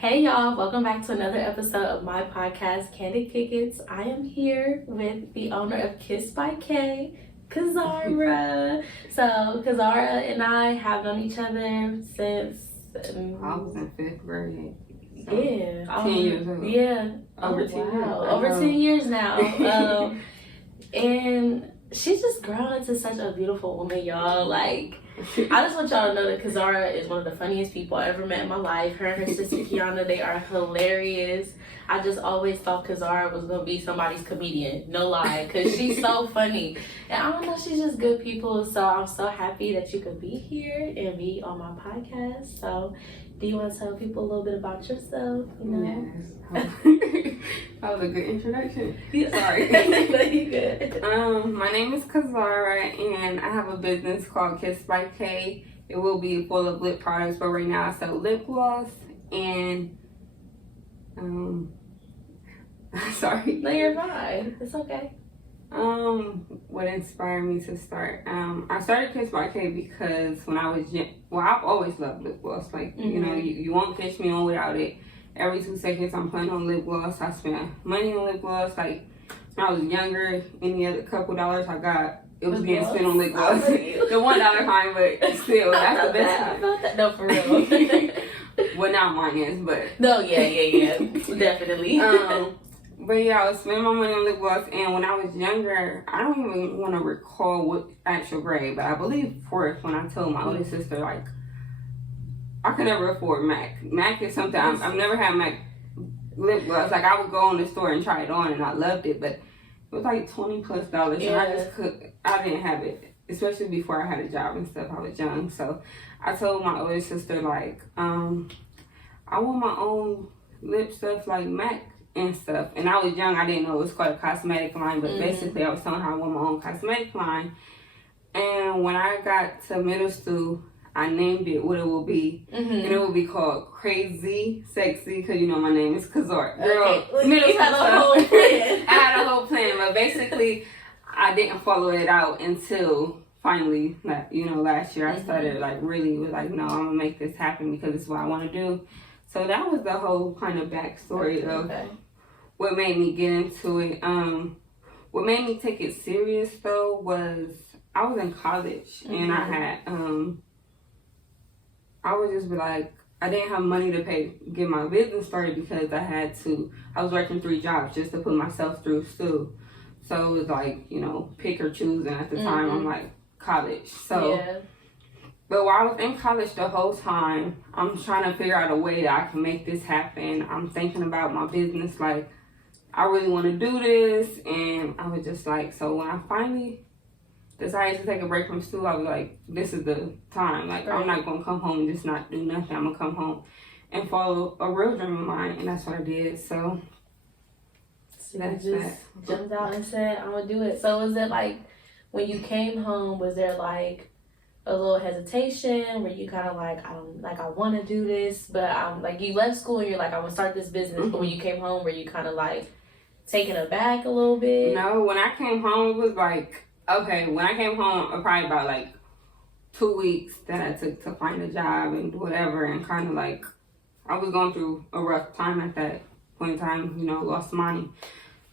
Hey y'all, welcome back to another episode of my podcast, Candid. I am here with the owner of KissedbyK, Kazarah. So Kazarah and I have known each other since I was in 5th grade. So 10 years old. Yeah. Over 10 years. Over 10 years now. And she's just grown into such a beautiful woman, y'all. Like, I just want y'all to know that Kazarah is one of the funniest people I ever met in my life. Her and her sister Kiana, they are hilarious. I just always thought Kazarah was gonna be somebody's comedian, no lie, because she's so funny. And I don't know, she's just good people. So I'm so happy that you could be here and be on my podcast. So do you want to tell people a little bit about yourself? You know? Yes. That was a good introduction. Sorry. No, you good. My name is Kazarah, and I have a business called KissedbyK. It will be full of lip products, but right now I sell lip gloss and sorry. No, you're fine. It's okay. What inspired me to start? I started KissedbyK because when I was I've always loved lip gloss. Like, you know, you won't catch me on without it. Every 2 seconds I'm putting on lip gloss. I spent money on lip gloss. Like, when I was younger, any other couple dollars I got, it was getting spent on lip gloss. The $1 kind, but still, that's the best kind. No, for real. Well, not mine is, but. No, yeah. Definitely. But yeah, I was spending my money on lip gloss, and when I was younger, I don't even want to recall what actual grade, but I believe 4th when I told my older sister, like, I could never afford MAC. MAC is something, I've never had MAC lip gloss. Like, I would go in the store and try it on, and I loved it, but it was like $20+ and I didn't have it, especially before I had a job and stuff. I was young, so I told my older sister, like, I want my own lip stuff like MAC and stuff. And I was young, I didn't know it was called a cosmetic line, but basically I was telling her I want my own cosmetic line. And when I got to middle school, I named it what it will be, and it will be called Crazy Sexy, because you know my name is Kazarah. Girl, okay. You had a whole plan. I had a whole plan, but basically I didn't follow it out until finally, like, you know, last year I started like really was like, no, I'm gonna make this happen because it's what I want to do. So that was the whole kind of backstory of what made me get into it. What made me take it serious though was I was in college and I had I would just be like, I didn't have money to get my business started because I was working 3 jobs just to put myself through school. So it was like, you know, pick or choose, and at the time I'm like college. So but while I was in college the whole time, I'm trying to figure out a way that I can make this happen. I'm thinking about my business, like, I really want to do this. And I was just like, so when I finally decided to take a break from school, I was like, this is the time. Like, I'm not going to come home and just not do nothing. I'm going to come home and follow a real dream of mine. And that's what I did. So that's just jumped out and said, I'm going to do it. So was it like, when you came home, was there like a little hesitation where you kind of like, I want to do this, but I'm like, you left school and you're like, I want to start this business, but when you came home, were you kind of like taken aback a little bit? No, when I came home, it was like, okay, when I came home, probably about like 2 weeks that I took to find a job and whatever, and kind of like, I was going through a rough time at that point in time, you know, lost money.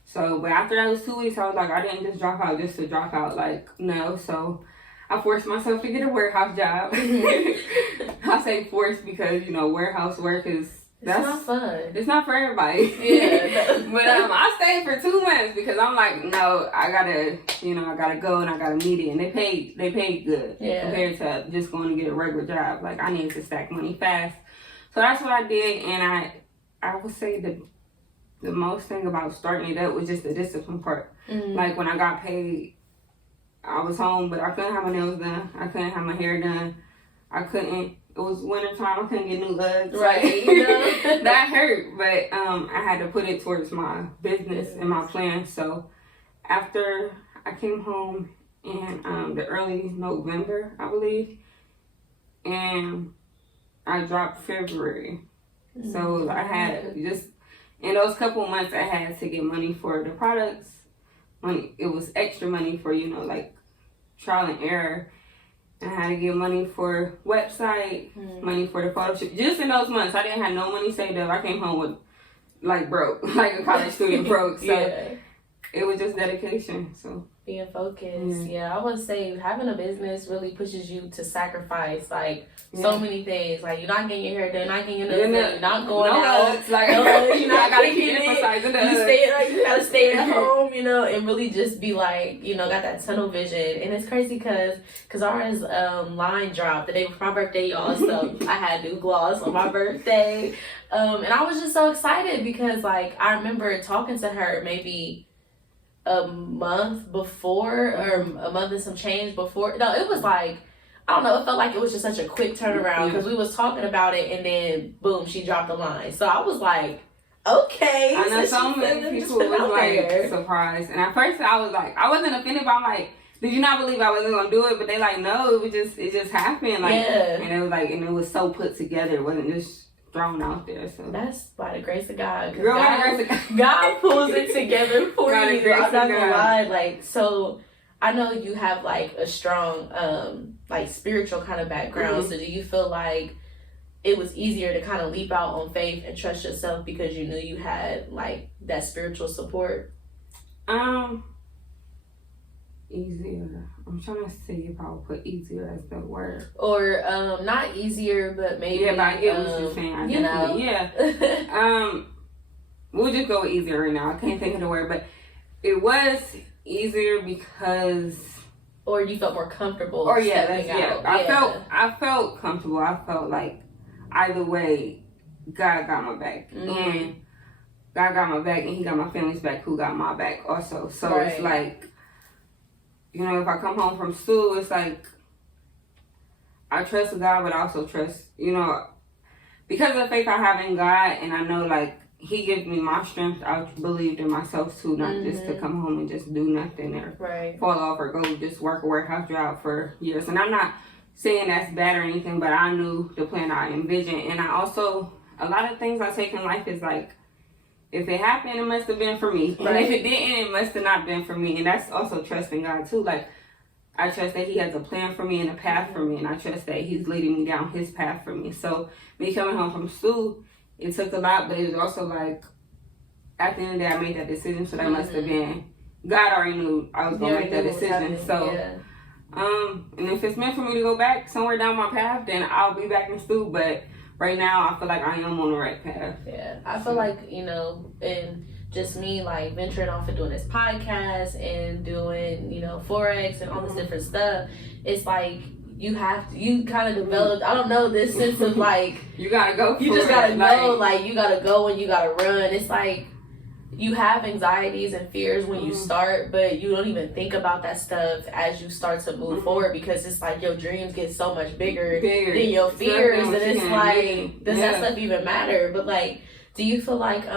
So, but after those 2 weeks, I was like, I didn't just drop out just to drop out, like, no. So I forced myself to get a warehouse job. I say forced because, you know, warehouse work is, it's not fun. It's not for everybody. Yeah. But I stayed for 2 months because I'm like, no, I gotta go and I gotta meet it. And they paid good compared to just going to get a regular job. Like, I needed to stack money fast. So that's what I did. And I would say the most thing about starting it up was just the discipline part. Like, when I got paid, I was home, but I couldn't have my nails done. I couldn't have my hair done. It was winter time. I couldn't get new Uggs. Right. You know? That hurt, but I had to put it towards my business and my plan. So after I came home in the early November, I believe, and I dropped February. So I had just, in those couple of months, I had to get money for the products. Money, it was extra money for, you know, like trial and error. I had to get money for website, money for the photo shoot. Just in those months, I didn't have no money saved up. I came home with, like, broke. Like a college student broke. So it was just dedication. So being focused. Yeah, I would say having a business really pushes you to sacrifice, like, so many things. Like, you're not getting your hair done, you're not getting your nails done, you're not going out. Like, you're not gotta keep emphasizing that. You gotta stay at home, you know, and really just be like, you know, got that tunnel vision. And it's crazy because Kazarah's line dropped the day before my birthday, y'all. So I had new gloss on my birthday. And I was just so excited because, like, I remember talking to her maybe a month before, or a month and some change before. No, it was like, I don't know, it felt like it was just such a quick turnaround because we was talking about it and then boom, she dropped the line. So I was like, okay. I know so many people was like surprised. And at first I was like, I wasn't offended, but I'm like, did you not believe I wasn't gonna do it? But they like, no, it just happened. Like, and it was like, and it was so put together. It wasn't just thrown out there. So that's by the grace of God. Girl, God pulls it together for you. I'm not gonna lie. Like, so I know you have like a strong like spiritual kind of background. So do you feel like it was easier to kind of leap out on faith and trust yourself because you knew you had like that spiritual support? Easier. I'm trying to see if I would put easier as the word. Or not easier, but maybe. Yeah, but I get what you're saying. You know? Yeah. We'll just go with easier right now. I can't think of the word, but it was easier because. Or you felt more comfortable. Or I felt comfortable. I felt like either way, God got my back, and God got my back, and He got my family's back, who got my back also. So it's like, you know, if I come home from school, it's like I trust God, but I also trust, you know, because of the faith I have in God, and I know like He gives me my strength. I believed in myself too, not just to come home and just do nothing or fall off or go just work a warehouse job for years. And I'm not saying that's bad or anything, but I knew the plan I envisioned. And I also, a lot of things I take in life is like, if it happened, it must have been for me. And if it didn't, it must have not been for me. And that's also trusting God too. Like, I trust that He has a plan for me and a path for me. And I trust that He's leading me down His path for me. So me coming home from school, it took a lot, but it was also like, at the end of the day, I made that decision. So that must have been, God already knew I was going to make that decision. So, and if it's meant for me to go back somewhere down my path, then I'll be back in school. But right now, I feel like I am on the right path. Yeah, I feel like, you know, and just me like venturing off and doing this podcast and doing, you know, Forex and all this different stuff, it's like you kind of develop, I don't know, this sense of like, you gotta go. You just gotta know, like you gotta go and you gotta run. It's like you have anxieties and fears when you start, but you don't even think about that stuff as you start to move forward because it's like your dreams get so much bigger than your fears, and it's like, does that stuff even matter? But like, do you feel like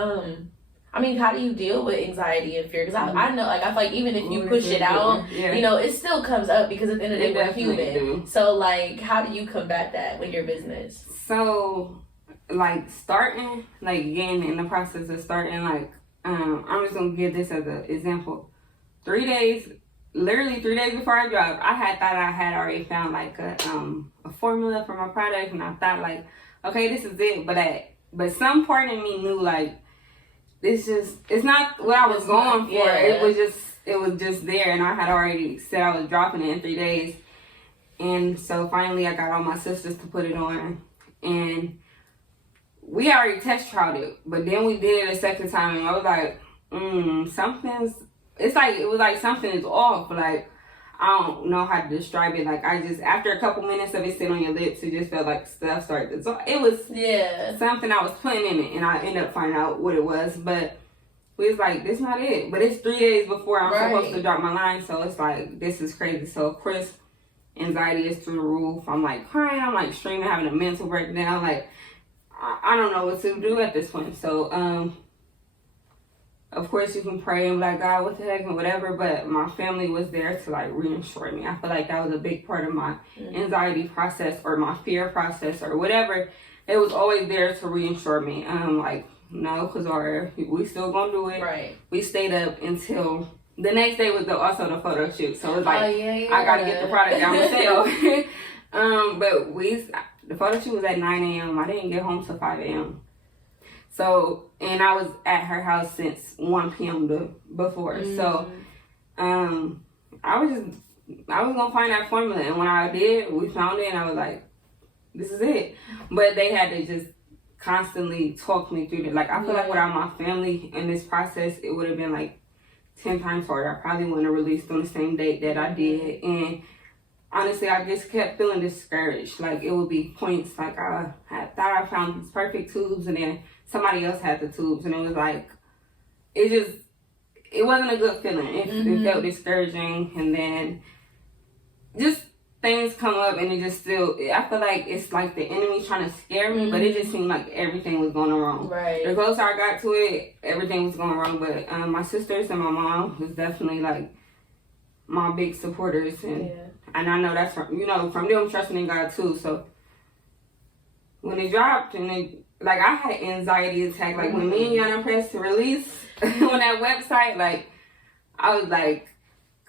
I mean, how do you deal with anxiety and fear? Because I know, like, I feel like even if you push it out, you know, it still comes up because at the end of the day, we're human. So, like, how do you combat that with your business? So, like, starting, like, again, in the process of starting, like, I'm just going to give this as an example. 3 days, literally 3 days before I dropped, I thought I had already found, like, a formula for my product, and I thought, like, okay, this is it. But some part of me knew, like, it's not what I was going for. It was just there, and I had already said I was dropping it in 3 days. And so finally I got all my sisters to put it on, and we already test trialed it, but then we did it a second time, and I was like, it was like something is off. Like, I don't know how to describe it. Like, after a couple minutes of it sitting on your lips, it just felt like stuff started. So it was something I was putting in it, and I ended up finding out what it was. But we was like, this not it. But it's 3 days before I'm supposed to drop my line, so it's like, this is crazy. So of course, anxiety is through the roof. I'm like crying. I'm like streaming, having a mental breakdown. Like, I don't know what to do at this point. So of course, you can pray and be like, God, what the heck, and whatever, but my family was there to, like, reassure me. I feel like that was a big part of my anxiety process or my fear process or whatever. It was always there to reassure me. Like, no, Kazarah, we still gonna do it. Right. We stayed up until the next day was also the photo shoot. So it's like, I gotta get the product down the sale. But the photo shoot was at 9 a.m. I didn't get home till 5 a.m. So, and I was at her house since 1 p.m. before. So, I was gonna find that formula. And when I did, we found it and I was like, this is it. But they had to just constantly talk me through it. Like, I feel like without my family in this process, it would have been like 10 times harder. I probably wouldn't have released on the same date that I did. And honestly, I just kept feeling discouraged. Like, it would be points like I thought I found these perfect tubes and then somebody else had the tubes. And it was like, it wasn't a good feeling. It felt discouraging. And then just things come up and it just still, I feel like it's like the enemy trying to scare me, but it just seemed like everything was going wrong. Right. The closer I got to it, everything was going wrong. But my sisters and my mom was definitely like my big supporters. And I know that's from them trusting in God too. So when it dropped and like I had an anxiety attack, like when me and Yana pressed to release on that website, like I was like,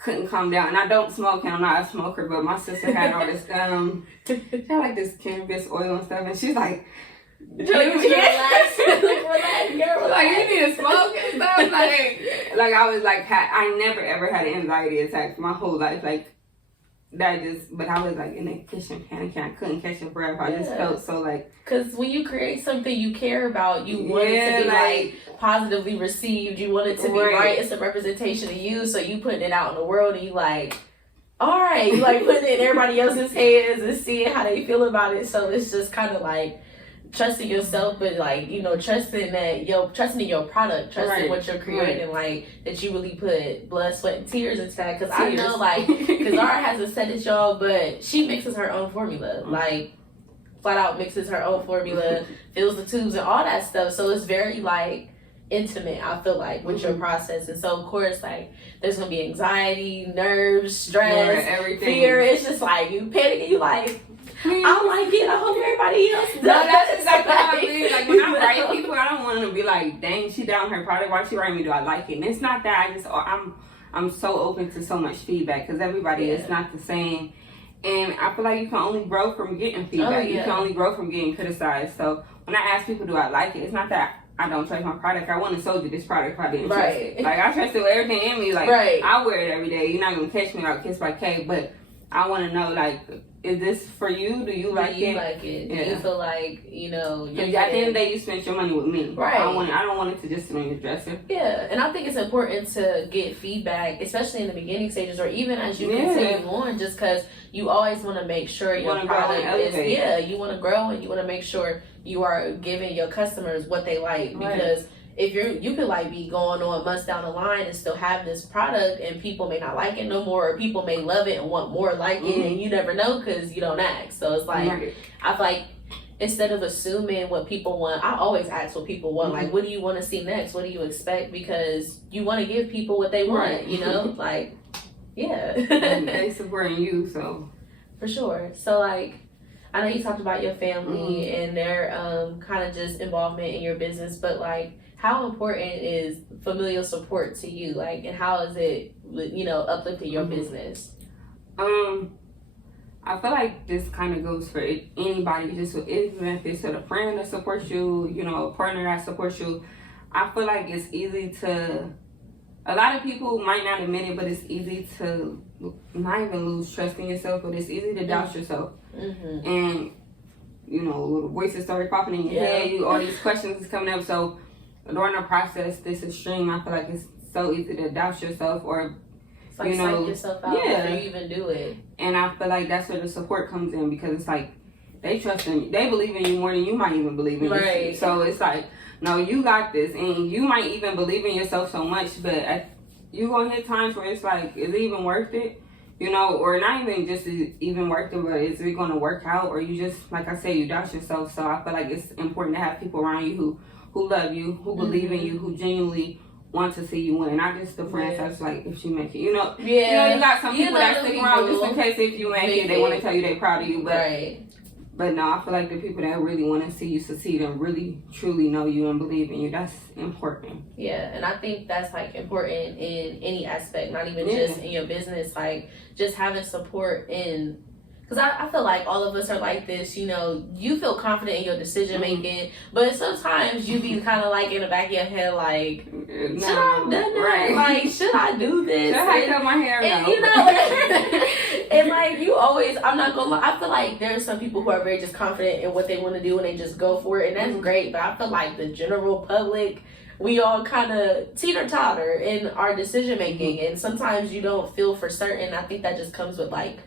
couldn't calm down. And I don't smoke and I'm not a smoker, but my sister had all this, she had like this cannabis oil and stuff, and she's like, relax, like you need to smoke and stuff. Like I was like, I never ever had an anxiety attack my whole life. Like that just, but I was like in the kitchen panicking. I couldn't catch a breath. I just felt so like. Because when you create something you care about, you want it to be like positively received. You want it to be right. It's a representation of you. So you putting it out in the world and you like, all right, you like putting it in everybody else's hands and seeing how they feel about it. So it's just kind of like trusting yourself, but like, trusting in your product, trusting what you're creating, like that you really put blood, sweat, and tears into that. Because I know like Kazarah hasn't said it, y'all, but she mixes her own formula, like flat out mixes her own formula, fills the tubes and all that stuff. So it's very like intimate, I feel like, with your process. And so of course, like there's gonna be anxiety, nerves, stress, fear. It's just like you panic and you like, I like it. I hope everybody else does. No, that's exactly how I feel. Like when I write people, I don't want to be like, dang, she down her product. Why she write me? Do I like it? And it's not that. I'm so open to so much feedback because everybody is not the same. And I feel like you can only grow from getting feedback. You can only grow from getting criticized. So when I ask people, do I like it? It's not that I don't trust my product. I wouldn't have sold you this product if I didn't trust it. Like I trust it with everything in me. Like I wear it every day. You're not gonna catch me out KissedbyK, but I want to know, like, is this for you? Do you like it? Do you feel like, at the end of the day, you spent your money with me. Right. I don't want it to just sit on your dresser. Yeah, and I think it's important to get feedback, especially in the beginning stages or even as you continue on, just because you always want to make sure your product is, you want to grow and you want to make sure you are giving your customers what they like. Because if you could like be going on months down the line and still have this product and people may not like it no more, or people may love it and want more like it, and you never know because you don't ask. So it's like I feel like instead of assuming what people want, I always ask what people want. Like, what do you want to see next? What do you expect? Because you want to give people what they want, like they supporting you, so for sure. So like I know you talked about your family and their kind of just involvement in your business, but like how important is familial support to you? Like, and how is it, uplifting your business? I feel like this kind of goes for anybody, just even if it's a friend that supports you, a partner that supports you. I feel like it's easy to, a lot of people might not admit it, but it's easy to not even lose trust in yourself, but it's easy to doubt yourself. And, little voices start popping in your head, all these questions is coming up. So during the process, this extreme, I feel like it's so easy to doubt yourself or it's like psych yourself out before you even do it. And I feel like that's where the support comes in, because it's like they trust in you. They believe in you more than you might even believe in yourself. So it's like, no, you got this, and you might even believe in yourself so much, but you gonna hit times where it's like, is it even worth it? Or not even just even worth it, but is it gonna work out? Or you just, like I said, you doubt yourself. So I feel like it's important to have people around you who love you, who believe in you, who genuinely want to see you win. Not just the friends that's like, if you make it. You got some people that stick around just in case if you make it, they want to tell you they're proud of you. But But no, I feel like the people that really want to see you succeed and really truly know you and believe in you, that's important. Yeah, and I think that's like important in any aspect, not even just in your business, like just having support in, because I feel like all of us are like this, you know, you feel confident in your decision making, but sometimes you be kind of like in the back of your head, like, should I have done that? Right. Like, should I do this? Should I cut my hair? And No. you know, and like you always, I'm not gonna lie, I feel like there are some people who are very just confident in what they want to do and they just go for it, and that's great. But I feel like the general public, we all kind of teeter-totter in our decision making, and sometimes you don't feel for certain. I think that just comes with like,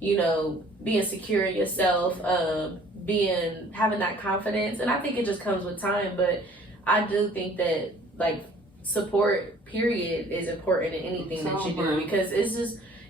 you know, being secure in yourself, having that confidence, and I think it just comes with time. But I do think that like support period is important in anything that you do, because it's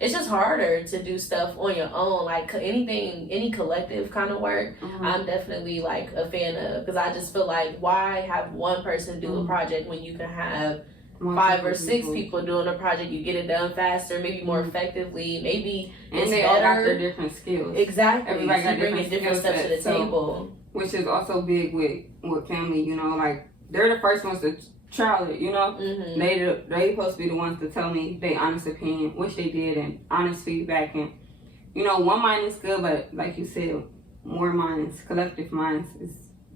just harder to do stuff on your own. Like any collective kind of work, I'm definitely like a fan of, because I just feel like, why have one person do a project when you can have 5 or 6 people doing a project? You get it done faster, maybe more effectively, maybe and they all got their different skills. Exactly. Everybody got different steps to the table, which is also big with family. You know, like they're the first ones to trial it. You know, they supposed to be the ones to tell me their honest opinion, which they did, and honest feedback. And you know, one mind is good, but like you said, more minds, collective minds is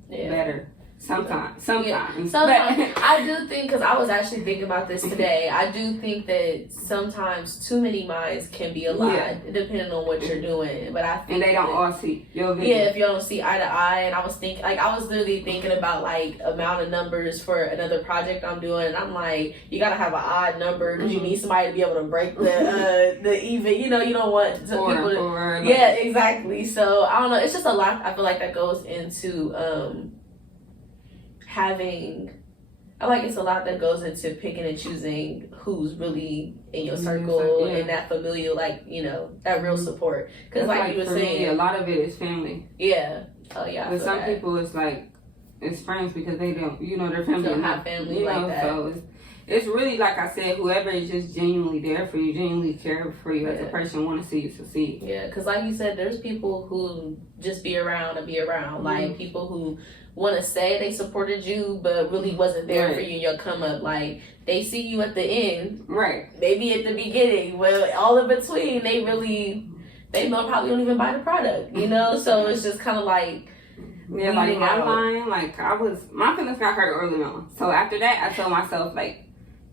better. Sometimes. I do think, because I was actually thinking about this today, I do think that sometimes too many minds can be a lot, depending on what you're doing. But I think, and they don't all see your vision. Yeah, if you don't see eye to eye. And I was thinking, like, I was literally thinking about like amount of numbers for another project I'm doing, and I'm like, you gotta have an odd number because you need somebody to be able to break the even. You know, you don't want people to. Yeah, exactly. So I don't know. It's just a lot. I feel like that goes into it's a lot that goes into picking and choosing who's really in your circle and that familial, like, you know, that real support. Because like you were saying, a lot of it is family. Yeah. Oh yeah. But some people, it's like it's friends because they don't, you know, their family don't have family you like know, that. So it's really, like I said, whoever is just genuinely there for you, genuinely care for you as a person, want to see you succeed. Yeah, because like you said, there's people who just be around to be around. Like people who want to say they supported you, but really wasn't there for you in your come up. Like they see you at the end, maybe at the beginning, but all in between, they probably don't even buy the product, you know. So it's just kind of like. Yeah, like my line, like my feelings got hurt early on. So after that, I told myself, like,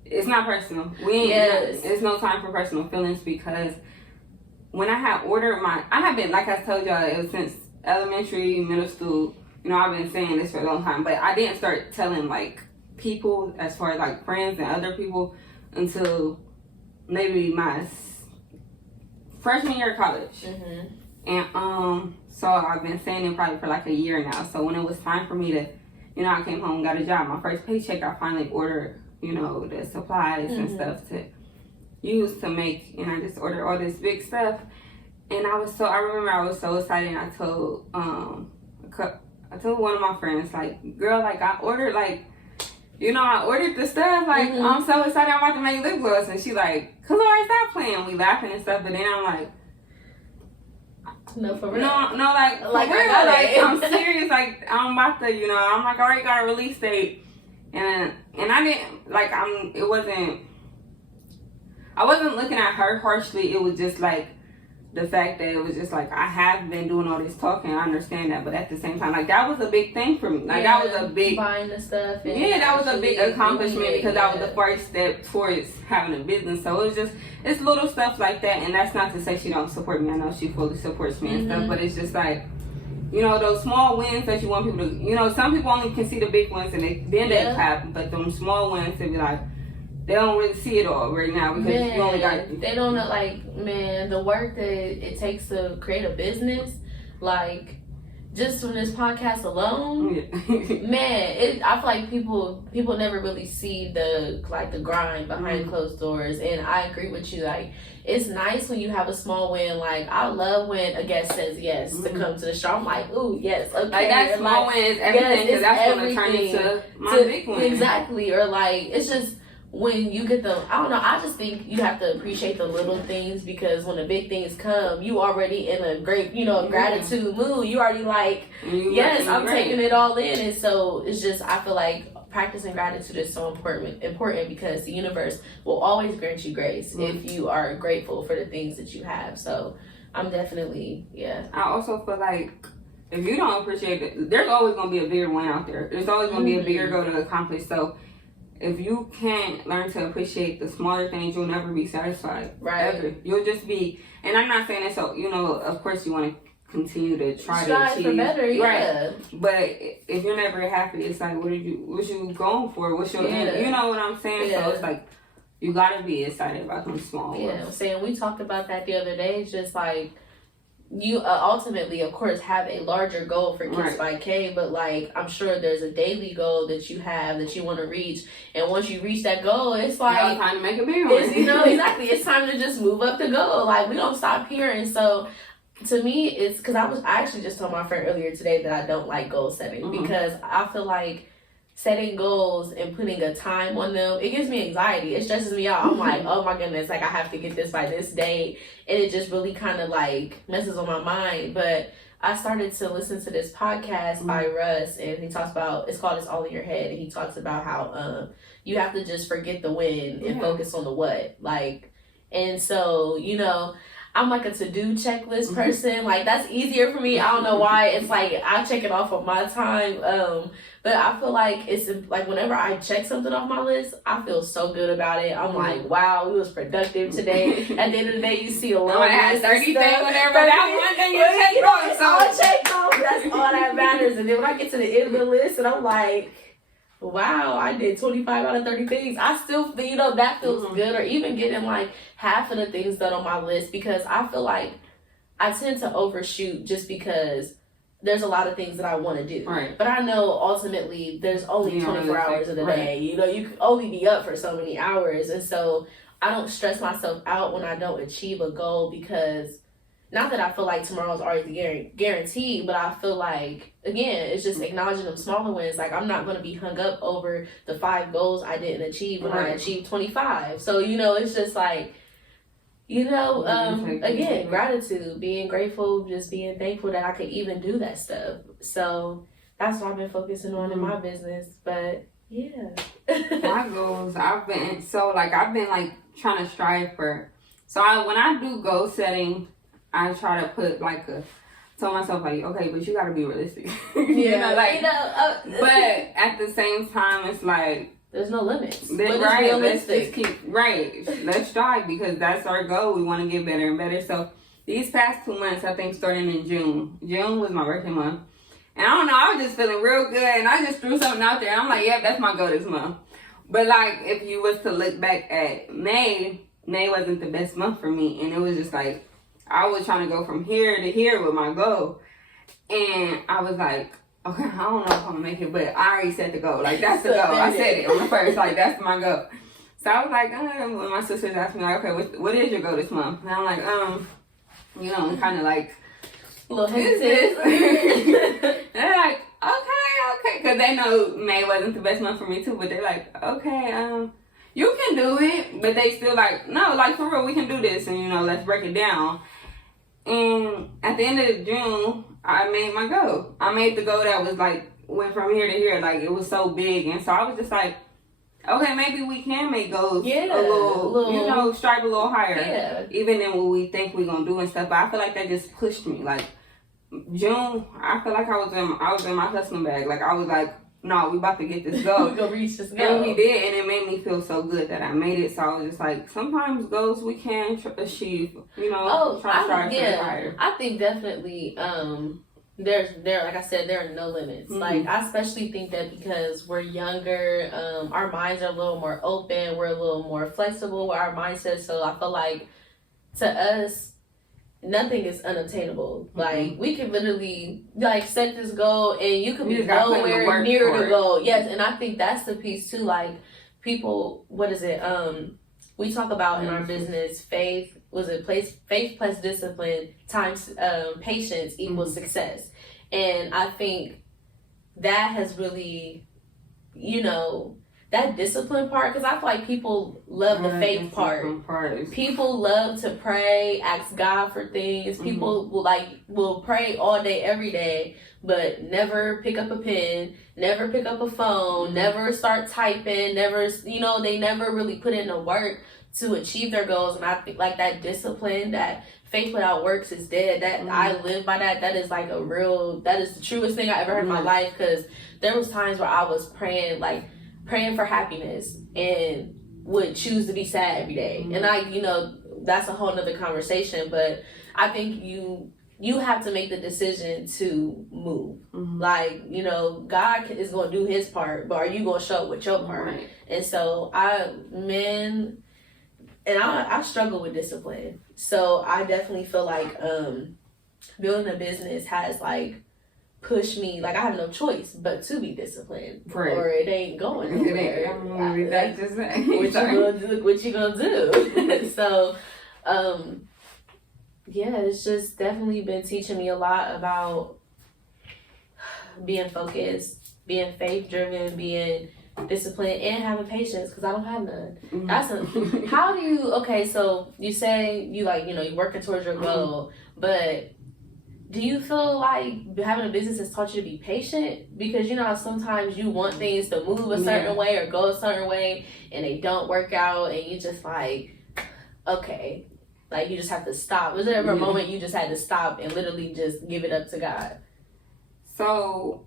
it's not personal. It's no time for personal feelings, because when I had ordered I have been, like I told y'all, it was since elementary, middle school, you know, I've been saying this for a long time, but I didn't start telling like people, as far as like friends and other people, until maybe my freshman year of college. And so I've been saying it probably for like a year now. So when it was time for me to, you know, I came home and got a job, my first paycheck, I finally ordered, you know, the supplies and stuff to use to make, and I just ordered all this big stuff. And I remember I was so excited, and I told one of my friends, like, girl, like, I ordered, like, you know, I ordered the stuff, like, I'm so excited, I'm about to make lip gloss. And she like, Kazarah, stop playing. We laughing and stuff, but then I'm like, no, for real. No, like for real, like, I'm serious, like, I'm about to, you know, I'm like, I already got a release date. And I didn't, like, I wasn't looking at her harshly. It was just like the fact that it was just like, I have been doing all this talking, I understand that, but at the same time, like, that was a big thing for me. Like, that was a big buying the stuff. That was a big accomplishment, because that was the first step towards having a business. So it's little stuff like that, and that's not to say she don't support me. I know she fully supports me and stuff, but it's just like, you know, those small wins that you want people to, you know, some people only can see the big ones and they clap, but them small wins, they be like, they don't really see it all right now, because you only got. They don't know, like, man, the work that it takes to create a business, like, just from this podcast alone, man, I feel like people never really see the grind behind closed doors. And I agree with you, like, it's nice when you have a small win. Like, I love when a guest says yes to come to the show. I'm like, ooh, yes, okay. Like, that small win is everything, because that's going to turn into my big win. Exactly. Or like, it's just when you get them, I don't know, I just think you have to appreciate the little things, because when the big things come, you already in a great, gratitude mood. You already like, yes, I'm taking it all in. And so it's just, I feel like practicing gratitude is so important because the universe will always grant you grace if you are grateful for the things that you have. So I'm definitely, I also feel like if you don't appreciate it, there's always going to be a bigger one out there. There's always going to be a bigger goal to accomplish. So if you can't learn to appreciate the smaller things, you'll never be satisfied. Right. Ever. You'll just be, and I'm not saying that so, of course you want to continue to try to achieve. For better, right. But if you're never happy, it's like, what you going for? What's your end? You know what I'm saying? So it's like, you gotta be excited about them small ones. I'm saying, we talked about that the other day. It's just like, you ultimately, of course, have a larger goal for KissedbyK, but like, I'm sure there's a daily goal that you have that you want to reach, and once you reach that goal, it's like, time to make a bigger one. Exactly, it's time to just move up the goal. Like, we don't stop here. And so to me, it's because I actually just told my friend earlier today that I don't like goal setting, because I feel like setting goals and putting a time on them, it gives me anxiety. It stresses me out. I'm like, oh my goodness, like I have to get this by this date. And it just really kind of like messes on my mind. But I started to listen to this podcast by Russ, and he talks about, it's called It's All in Your Head. And he talks about how you have to just forget the when and focus on the what. Like, and so, I'm like a to-do checklist person. Like, that's easier for me. I don't know why. It's like I check it off of my time. But I feel like it's like whenever I check something off my list, I feel so good about it. I'm like, wow, we was productive today. At the end of the day, you see a long list. 30 things, whatever. That one thing you checked off. It's all checked off. That's all that matters. And then when I get to the end of the list, and I'm like, wow, I did 25 out of 30 things. I still feel, that feels good. Or even getting like half of the things done on my list, because I feel like I tend to overshoot just because there's a lot of things that I want to do. Right. But I know ultimately there's only 24 hours in the day. You can only be up for so many hours. And so I don't stress myself out when I don't achieve a goal, because not that I feel like tomorrow's already guaranteed, but I feel like, again, it's just acknowledging them smaller wins. Like, I'm not going to be hung up over the 5 goals I didn't achieve when I achieved 25. So, it's just like, again, gratitude, being grateful, just being thankful that I could even do that stuff. So that's what I've been focusing on in my business. But yeah. My goals, I've been like trying to strive for. So when I do goal setting, I try to put tell myself like, okay, but you gotta be realistic. But at the same time, it's like, there's no limits. Let's strive, because that's our goal. We want to get better and better. So these past 2 months, I think starting in June was my birthday month. And I don't know, I was just feeling real good, and I just threw something out there. I'm like, yeah, that's my goal this month. But like, if you was to look back at May wasn't the best month for me. And it was just like, I was trying to go from here to here with my goal. And I was like, okay, I don't know if I'm gonna make it, but I already set the goal. Like, that's the goal. I said it on the first, like, that's my goal. So I was like, when my sisters asked me, like, okay, what is your goal this month? And I'm like, I'm kind of like, a little hesitant. They're like, okay, because they know May wasn't the best month for me too, but they're like, okay, you can do it, but they still like, no, like, for real, we can do this, and let's break it down. And at the end of June, I made my goal. I made the goal that was like, went from here to here. Like, it was so big. And so I was just like, okay, maybe we can make goals a little, strive a little higher. Yeah. Even than what we think we're going to do and stuff. But I feel like that just pushed me. Like, June, I feel like I was in my hustling bag. Like, I was like, no, we about to get this goal. We gonna reach this goal. And we did, and it made me feel so good that I made it. So I was just like, sometimes goals we can achieve, try to strive for higher. I think definitely, there, like I said, there are no limits. Like, I especially think that because we're younger, our minds are a little more open, we're a little more flexible with our mindsets. So I feel like, to us, nothing is unobtainable. Like, we can literally set this goal, and you could be nowhere near the goal. Yes, and I think that's the piece too. Like, people, what is it? We talk about in our business, faith plus discipline times patience equals success. And I think that has really, that discipline part, because I feel like people love the faith part. People love to pray, ask God for things. People will pray all day, every day, but never pick up a pen, never pick up a phone, never start typing, never, they never really put in the work to achieve their goals. And I think like that discipline, that faith without works is dead. That I live by that. That is like that is the truest thing I ever heard in my life, because there was times where I was praying for happiness and would choose to be sad every day. And that's a whole nother conversation, but I think you have to make the decision to move. Like, God is going to do his part, but are you going to show up with your part? Right. And so I struggle with discipline. So I definitely feel like building a business has like pushed me, like I have no choice but to be disciplined, right, or it ain't going nowhere. What you gonna do? So it's just definitely been teaching me a lot about being focused, being faith driven, being disciplined, and having patience, because I don't have none. How do you, so you say you're working towards your goal, but do you feel like having a business has taught you to be patient? Because sometimes you want things to move a certain way or go a certain way, and they don't work out, and you just you just have to stop. Was there ever a moment you just had to stop and literally just give it up to God? So,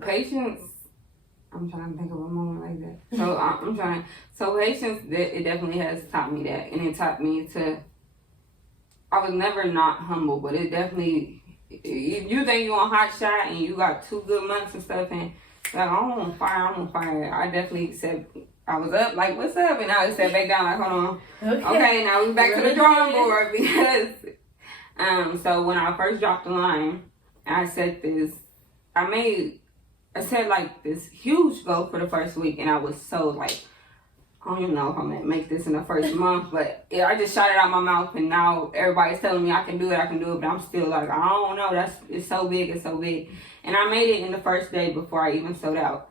patience, I'm trying to think of a moment like that. So patience, it definitely has taught me that. And it taught me to, I was never not humble, but it definitely, you think you're on hot shot and you got 2 good months and stuff, and like, I'm on fire. I definitely said, I was up, like, what's up? And I was sat back down, like, hold on. Okay, now we're back to the drawing board, because, so when I first dropped the line, I said this huge goal for the first week, and I was so like, I don't even know if I'm gonna make this in the first month, but I just shot it out my mouth, and now everybody's telling me I can do it, but I'm still like, I don't know, it's so big, and I made it in the first day before I even sold out,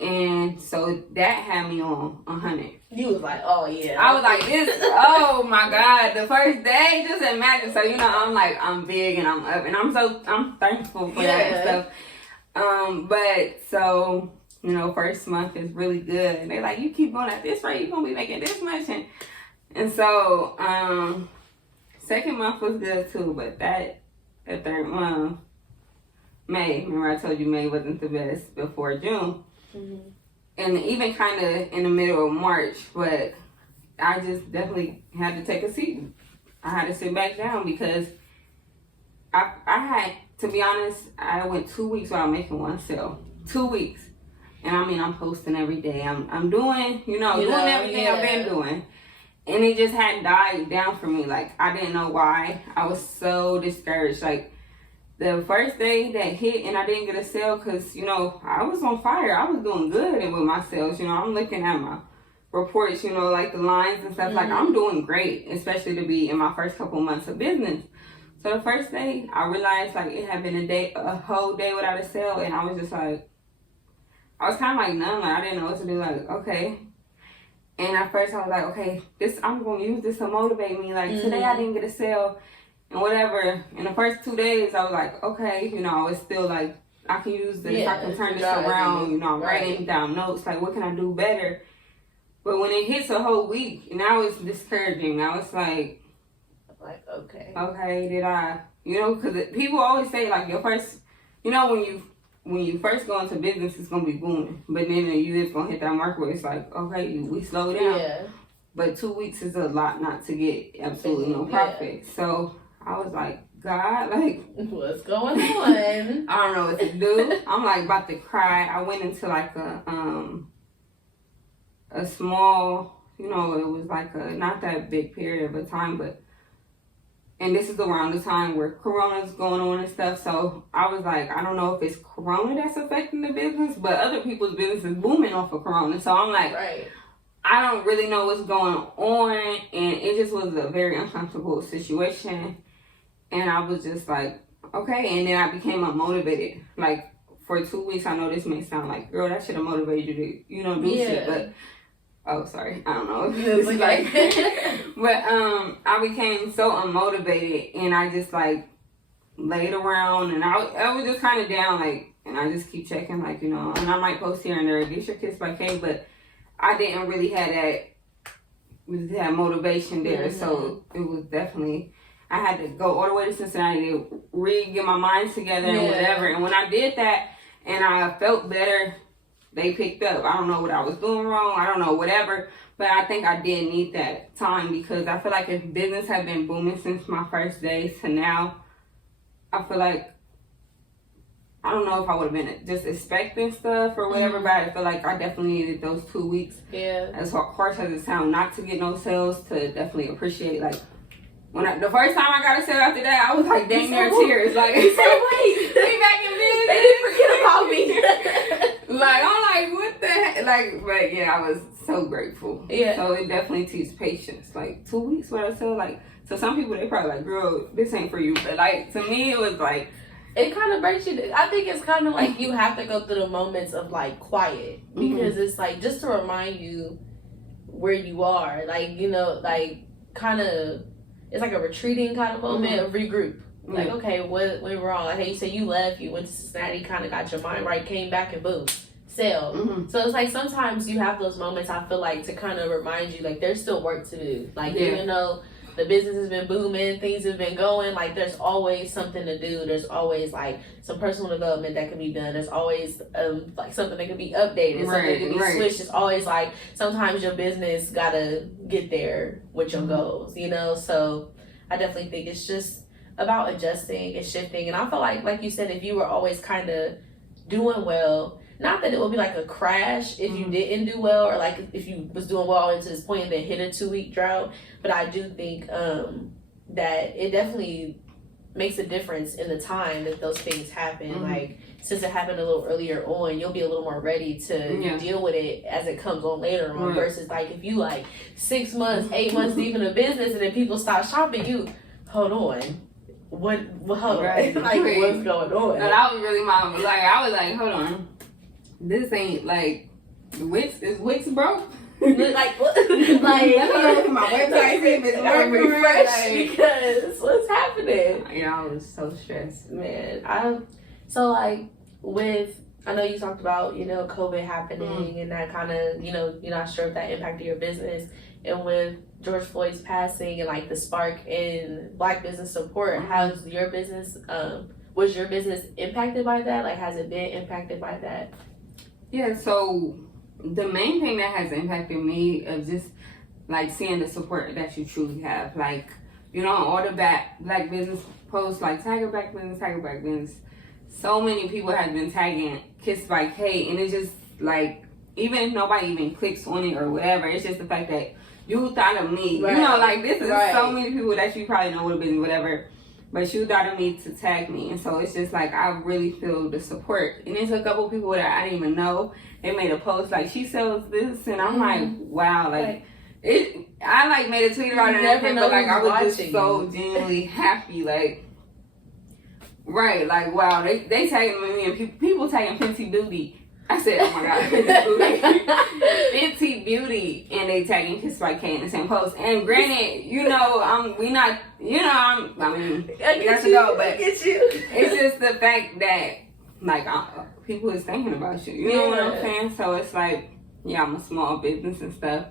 and so that had me on 100. You was like, oh yeah. I was like, oh my God, the first day, just imagine. So I'm like, I'm big and I'm up, and I'm thankful for that and stuff. But so, first month is really good. And they're like, you keep going at this rate, you're going to be making this much. And so, second month was good too, but that third month, May, remember I told you May wasn't the best before June. And even kind of in the middle of March, but I just definitely had to take a seat. I had to sit back down, because I had, to be honest, I went 2 weeks without making one sale. 2 weeks. And I'm posting every day. I'm doing, doing everything I've been doing. And it just had died down for me. Like, I didn't know why. I was so discouraged. Like, the first day that hit and I didn't get a sale, because, I was on fire. I was doing good with my sales. I'm looking at my reports, like the lines and stuff. Like, I'm doing great, especially to be in my first couple months of business. So the first day, I realized, like, it had been a whole day without a sale, and I was just like, I was kind of like numb. Like, I didn't know what to do. Like, okay. And at first, I was like, okay, I'm going to use this to motivate me. Like, today I didn't get a sale and whatever. In the first 2 days, I was like, okay, I was still like, I can use this. I can turn this around. I'm writing down notes. Like, what can I do better? But when it hits a whole week, now it's discouraging. Now it's like, okay, did I, because people always say, like, your first, when you first go into business, it's going to be booming. But then you just going to hit that mark where it's like, okay, we slow down. Yeah. But 2 weeks is a lot not to get absolutely no profit. Yeah. So I was like, God, like, what's going on? I don't know what to do. I'm like about to cry. I went into like a small, it was like not that big period of time, and this is around the time where Corona's going on and stuff. So I was like, I don't know if it's Corona that's affecting the business, but other people's business is booming off of Corona. So I'm like, I don't really know what's going on. And it just was a very uncomfortable situation. And I was just like, okay. And then I became unmotivated. Like, for 2 weeks, I know this may sound like, girl, that should have motivated you to, you know, do shit, but, oh, sorry, I don't know. It's like, but, I became so unmotivated, and I just, like, laid around, and I was just kind of down, like, and I just keep checking, like, you know, and I might post here and there, get your KissedbyK, but I didn't really have that motivation there, so it was definitely, I had to go all the way to Cincinnati to get my mind together and whatever, and when I did that, and I felt better, they picked up. I don't know what I was doing wrong, I don't know, whatever, but I think I did need that time, because I feel like if business had been booming since my first days to now, I feel like, I don't know if I would have been just expecting stuff or whatever, but I feel like I definitely needed those 2 weeks. Yeah. As harsh as it sounds, not to get no sales, to definitely appreciate, like, the first time I got a sale after that, I was like dang near tears. Like, so wait, we back in business. They didn't forget about me. Like, I'm like, what the heck? Like, but yeah, I was so grateful. Yeah. So it definitely teaches patience. Like, 2 weeks without a sale, like, to some people, they probably like, girl, this ain't for you. But like, to me, it was like, it kind of breaks you. I think it's kind of like you have to go through the moments of like quiet, because it's like just to remind you where you are. Like, you know, like kind of, it's like a retreating kind of moment of regroup. Like, okay, what went wrong? Like, hey, you said you left, you went to Cincinnati, kind of got your mind right, came back and boom, sale. So it's like sometimes you have those moments, I feel like, to kind of remind you like there's still work to do. Like, even though the business has been booming, things have been going, like there's always something to do. There's always like some personal development that can be done. There's always like something that can be updated, something that can be switched. It's always like sometimes your business gotta get there with your goals, you know? So I definitely think it's just about adjusting and shifting. And I feel like you said, if you were always kind of doing well, not that it would be like a crash if you didn't do well, or like if you was doing well into this point and then hit a 2 week drought. But I do think that it definitely makes a difference in the time that those things happen. Like, since it happened a little earlier on, you'll be a little more ready to deal with it as it comes on later on. Versus like if you like 6 months, 8 months deep in a business and then people stop shopping, you hold on. Hold on. Like, what's going on? No, that was really I was like, hold on. This ain't like Wix broke. Like what? Like, let me go look at my website, see if it's refresh, because what's happening? Yeah, I was so stressed, man. So like with, I know you talked about, you know, COVID happening and that kind of, you know, you're not sure if that impacted your business, and with George Floyd's passing and like the spark in Black business support, how's your business? Was your business impacted by that? Like, has it been impacted by that? Yeah, so the main thing that has impacted me is just like seeing the support that you truly have. Like, you know, all the Black business posts, like tag a Black business, tag a Black business. So many people have been tagging KissedbyK, and it's just like, even if nobody even clicks on it or whatever, it's just the fact that you thought of me. You know, like, this is so many people that you probably know would have been whatever, but you thought of me to tag me. And so it's just like, I really feel the support. And there's a couple people that I didn't even know. They made a post like, she sells this, and I'm like, wow, like it. I like made a tweet about it and everything, but like I was just so genuinely happy, like, like, wow, they tagging me, and people tagging Fenty Beauty. I said, oh my god, Fenty Beauty, and they tagging KissedbyK in the same post. And granted, you know, I mean, we got to go, but it's just the fact that like people is thinking about you. You know what I'm saying? So it's like, yeah, I'm a small business and stuff.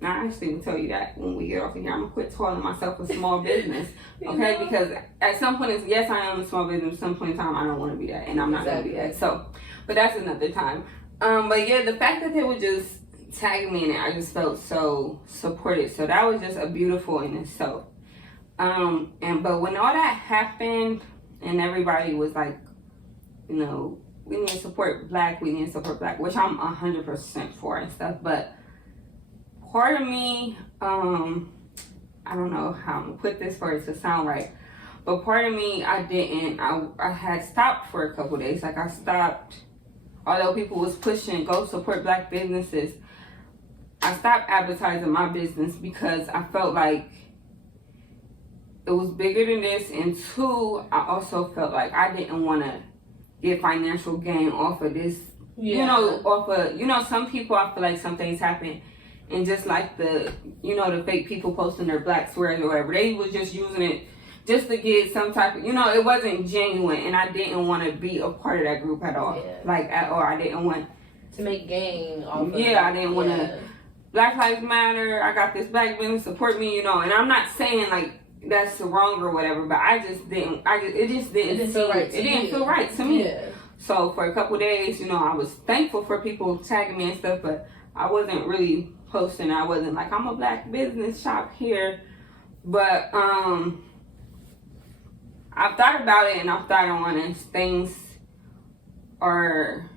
Now, I actually will tell you that when we get off of here, I'm gonna quit calling myself a small business, okay? Because at some point, yes, I am a small business. At some point in time, I don't want to be that, and I'm not gonna be that. So, but that's another time. But yeah, the fact that they would just tag me in it, I just felt so supported. So that was just a beautiful in itself. But when all that happened, and everybody was like, you know, we need to support Black, which I'm 100% for and stuff. But part of me, I don't know how I'm gonna put this for it to sound right, but part of me, I had stopped for a couple days. Like, I stopped, although people was pushing, go support Black businesses, I stopped advertising my business because I felt like it was bigger than this. And two, I also felt like I didn't want to get financial gain off of this. Yeah. You know, off of, you know, some people, I feel like some things happen, and just like the, you know, the fake people posting their black swears or whatever, they was just using it just to get some type of, you know, it wasn't genuine, and I didn't want to be a part of that group at all. Yeah. Like, at all. I didn't want to make gain off of I didn't want to, Black Lives Matter, I got this black business, support me, you know, and I'm not saying, like, that's wrong or whatever, but it just didn't feel right. It didn't feel right to me. Yeah. So for a couple days, you know, I was thankful for people tagging me and stuff, but I wasn't really posting. I wasn't like, I'm a black business shop here. But I've thought about it, and I've thought on it. Things are,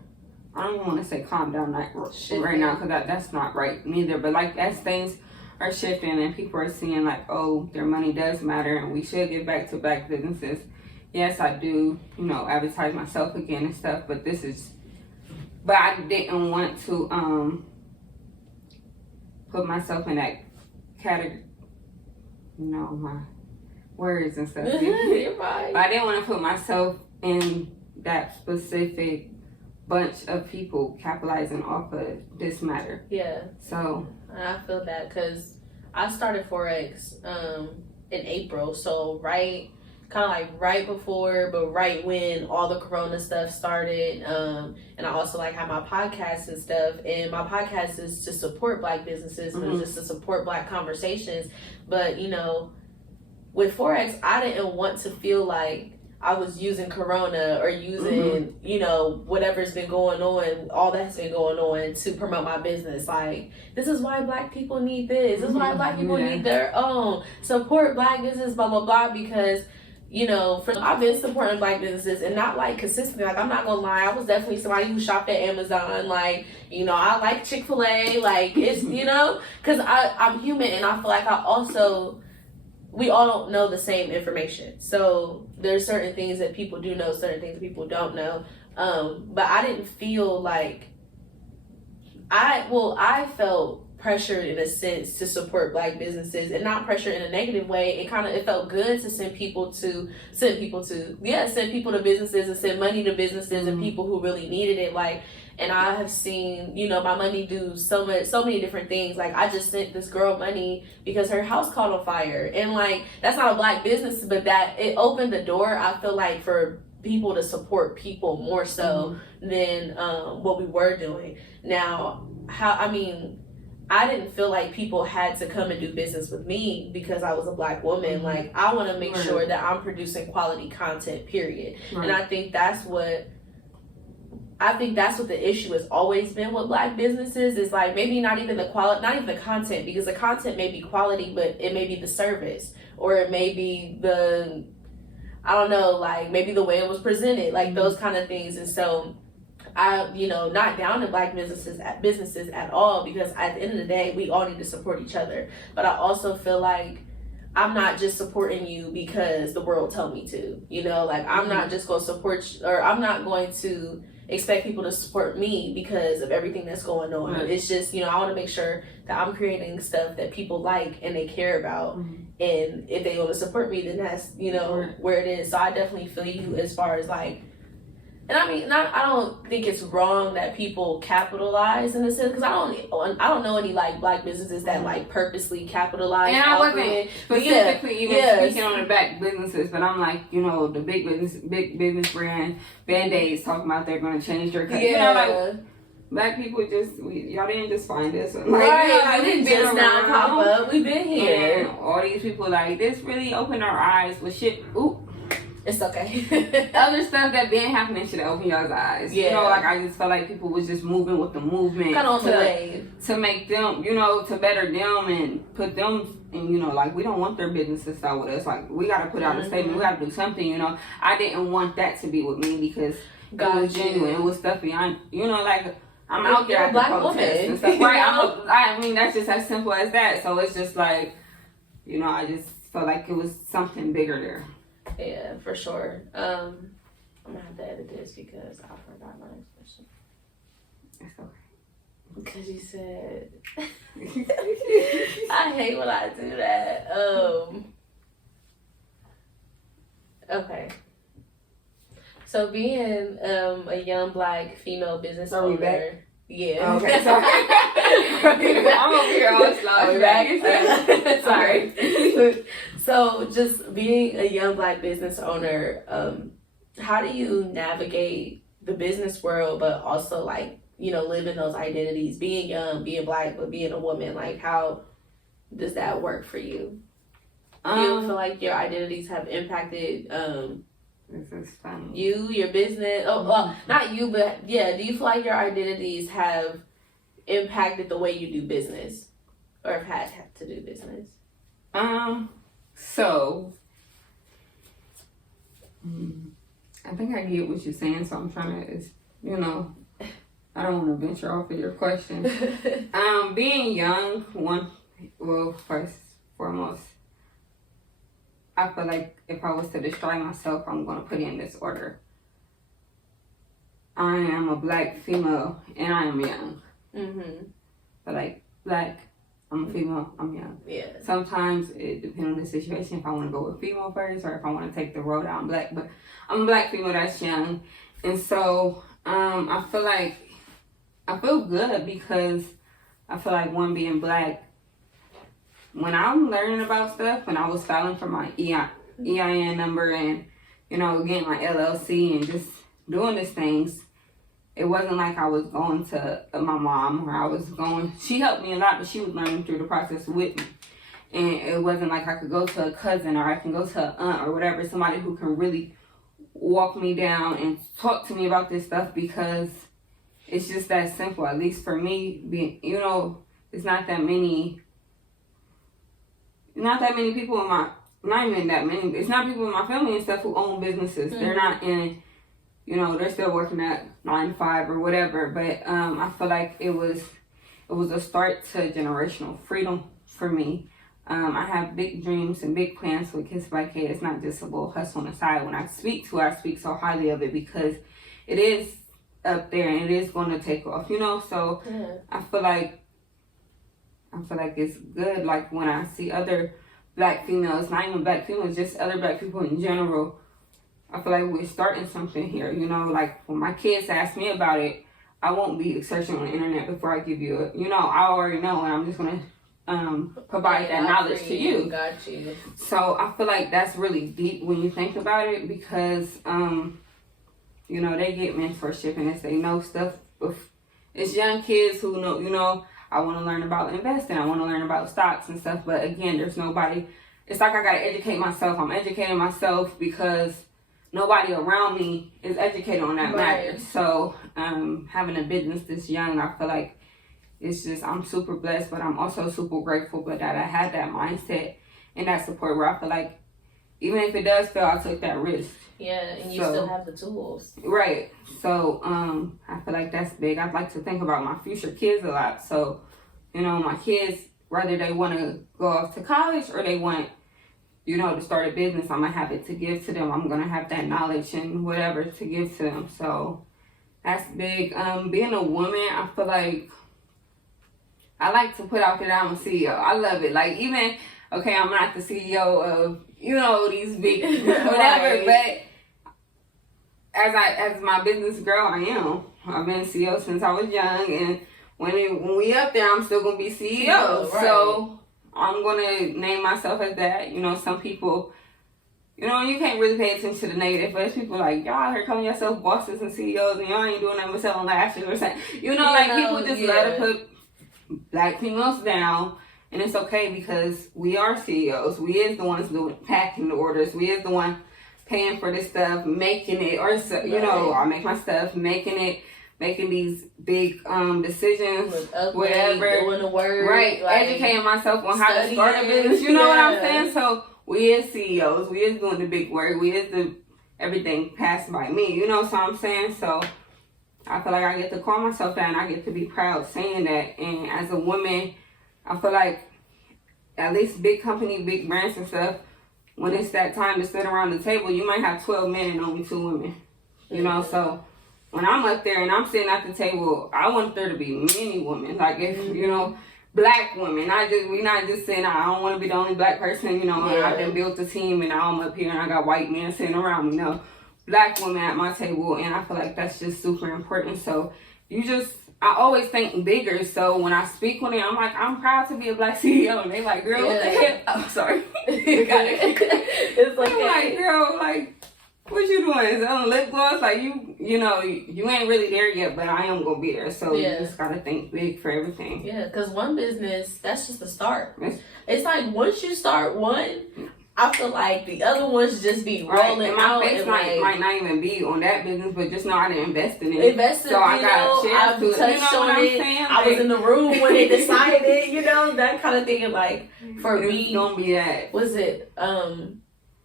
I don't even want to say calm down right now, because that's not right neither. But like, as things are shifting and people are seeing like, oh, their money does matter and we should get back to black businesses. Yes, I do, you know, advertise myself again and stuff, but I didn't want to put myself in that category, you know, my words and stuff. You're fine. But I didn't want to put myself in that specific bunch of people capitalizing off of this matter. Yeah. So. And I feel that because I started Forex in April, so right before, but right when all the Corona stuff started. And I also like have my podcast and stuff. And my podcast is to support black businesses and just to support black conversations. But you know, with Forex, I didn't want to feel like I was using Corona or using, you know, whatever's been going on, all that's been going on to promote my business. Like, this is why black people need this. This is why black people need their own. Support black business, blah, blah, blah. Because, you know, I've been supporting black businesses and not like consistently. Like, I'm not going to lie. I was definitely somebody who shopped at Amazon. Like, you know, I like Chick-fil-A. Like, it's, you know, because I'm human, and I feel like we all don't know the same information. So there's certain things that people do know, certain things that people don't know. But I didn't feel like I felt pressured in a sense to support black businesses, and not pressured in a negative way. It felt good to send people to businesses and send money to businesses and people who really needed it. Like, and I have seen, you know, my money do so many different things. Like, I just sent this girl money because her house caught on fire. And like, that's not a black business, but that it opened the door, I feel like, for people to support people more so than what we were doing. Now, I didn't feel like people had to come and do business with me because I was a black woman. Like, I want to make sure that I'm producing quality content, period. And I think that's what the issue has always been with black businesses, is like, maybe not even the quality, not even the content, because the content may be quality, but it may be the service, or it may be the, I don't know, like maybe the way it was presented, like those kind of things. And so I, you know, not down to black businesses at all, because at the end of the day, we all need to support each other. But I also feel like I'm not just supporting you because the world told me to, you know, like I'm not just going to support you, or I'm not going to expect people to support me because of everything that's going on. It's just, you know, I want to make sure that I'm creating stuff that people like and they care about. And if they want to support me, then that's, you know, where it is. So I definitely feel you as far as like, and I mean, I don't think it's wrong that people capitalize in a sense, because I don't know any like black businesses that like purposely capitalize. And I wasn't specifically speaking on the black businesses, but I'm like, you know, the big business brand Band-Aids talking about they're going to change their color. You know, like black people y'all didn't just find this. Like, right, you know, like, we just now pop up. We've been here. And all these people, like, this really opened our eyes with shit. Ooh. It's okay. Other stuff that been happening should open y'all's eyes. You know, like, I just felt like people was just moving with the movement. Cut on the wave. To make them, you know, to better them and put them, and, you know, like, we don't want their business to start with us. Like, we got to put out a statement. We got to do something, you know. I didn't want that to be with me because it was genuine. It was stuff beyond, you know, like, I'm out there at the protest and stuff. Right? I mean, that's just as simple as that. So it's just like, you know, I just felt like it was something bigger there. Yeah, for sure. I'm gonna have to edit this because I forgot my next question. That's okay. Because you said, I hate when I do that. Okay. So being a young Black female business Are we owner. back? Yeah. Okay, sorry. I'm over here all slow. Back. Sorry. So just being a young Black business owner, how do you navigate the business world, but also like, you know, living those identities, being young, being Black, but being a woman? Like, how does that work for you? Do you feel like your identities have impacted this is funny. you, your business? Oh, well, not you, but yeah. Do you feel like your identities have impacted the way you do business, or have had to do business? So I think I get what you're saying. So I'm trying to, you know, I don't want to venture off of your question. Being young, first foremost, I feel like if I was to describe myself, I'm going to put it in this order. I am a Black female and I am young. Mm-hmm. But like Black, I'm a female, I'm young. Yeah. Sometimes it depends on the situation if I want to go with female first or if I want to take the road out Black. But I'm a Black female that's young. And so I feel good because I feel like one, being Black, when I'm learning about stuff, when I was filing for my EIN number and, you know, getting my LLC and just doing these things, it wasn't like I was going to my mom or she helped me a lot, but she was learning through the process with me. And it wasn't like I could go to a cousin or I can go to an aunt or whatever, somebody who can really walk me down and talk to me about this stuff, because it's just that simple. At least for me, being, you know, it's not that many people in my, not even that many, it's not people in my family and stuff who own businesses. They're not in, you know, they're still working at 9 to 5 or whatever. But I feel like it was a start to generational freedom for me. I have big dreams and big plans with KissedbyK. It's not just a little hustle on the side. When I speak so highly of it because it is up there and it is going to take off, you know. So I feel like it's good. Like when I see other Black females, not even Black females, just other Black people in general, I feel like we're starting something here, you know. Like when my kids ask me about it, I won't be searching on the internet before I give you it. You know, I already know, and I'm just gonna provide that knowledge to you. Got you. So I feel like that's really deep when you think about it, because you know, they get mentorship and they know stuff. It's young kids who know, you know, I want to learn about investing. I want to learn about stocks and stuff. But again, there's nobody. It's like I got to educate myself. I'm educating myself because nobody around me is educated on that matter. So having a business this young, I feel like it's just, I'm super blessed, but I'm also super grateful that I had that mindset and that support where I feel like even if it does fail, I took that risk. Yeah, and you still have the tools. Right. So I feel like that's big. I'd like to think about my future kids a lot. So, you know, my kids, whether they want to go off to college or they want, you know, to start a business, I'm going to have it to give to them. I'm going to have that knowledge and whatever to give to them. So that's big. Being a woman, I feel like I like to put out that I'm a CEO. I love it. Like even, okay, I'm not the CEO of, you know, these big whatever, but as my business girl, I am. I've been CEO since I was young, and when we up there, I'm still gonna be CEO. Right. So I'm gonna name myself as that. You know, some people, you know, you can't really pay attention to the negative, but it's people like, y'all here calling yourself bosses and CEOs, and y'all ain't doing nothing but selling lashes or something. You know, like people just love to put Black females down. And it's okay because we are CEOs. We is the ones doing packing the orders. We is the one paying for this stuff, making it, or you know, I make my stuff, making these big decisions, whatever. Doing the work, right? Like, educating myself on how to start a business. You know what I'm saying? So we is CEOs. We is doing the big work. We is the everything passed by me. You know what I'm saying? So I feel like I get to call myself that, and I get to be proud saying that. And as a woman, I feel like at least big company, big brands and stuff, when it's that time to sit around the table, you might have 12 men and only 2 women. You know, so when I'm up there and I'm sitting at the table, I want there to be many women. Like if, you know, Black women. We not just saying, I don't want to be the only Black person, you know, and I done built a team and now I'm up here and I got white men sitting around me. No. Black women at my table, and I feel like that's just super important. So I always think bigger. So when I speak on it, I'm like, I'm proud to be a Black CEO. And they like, girl, what the hell? Oh, sorry. It's like, girl, like, what you doing? Is it on lip gloss? Like, you know, you ain't really there yet, but I am going to be there. So you just got to think big for everything. Yeah, because one business, that's just the start. It's like, once you start one, I feel like the other ones just be rolling and my out. face might not even be on that business, but just know I didn't invest in it. So I got shares to it. You know what I'm saying? I was in the room when they decided, you know, that kind of thing. And like, for me, it's gonna be that. Was it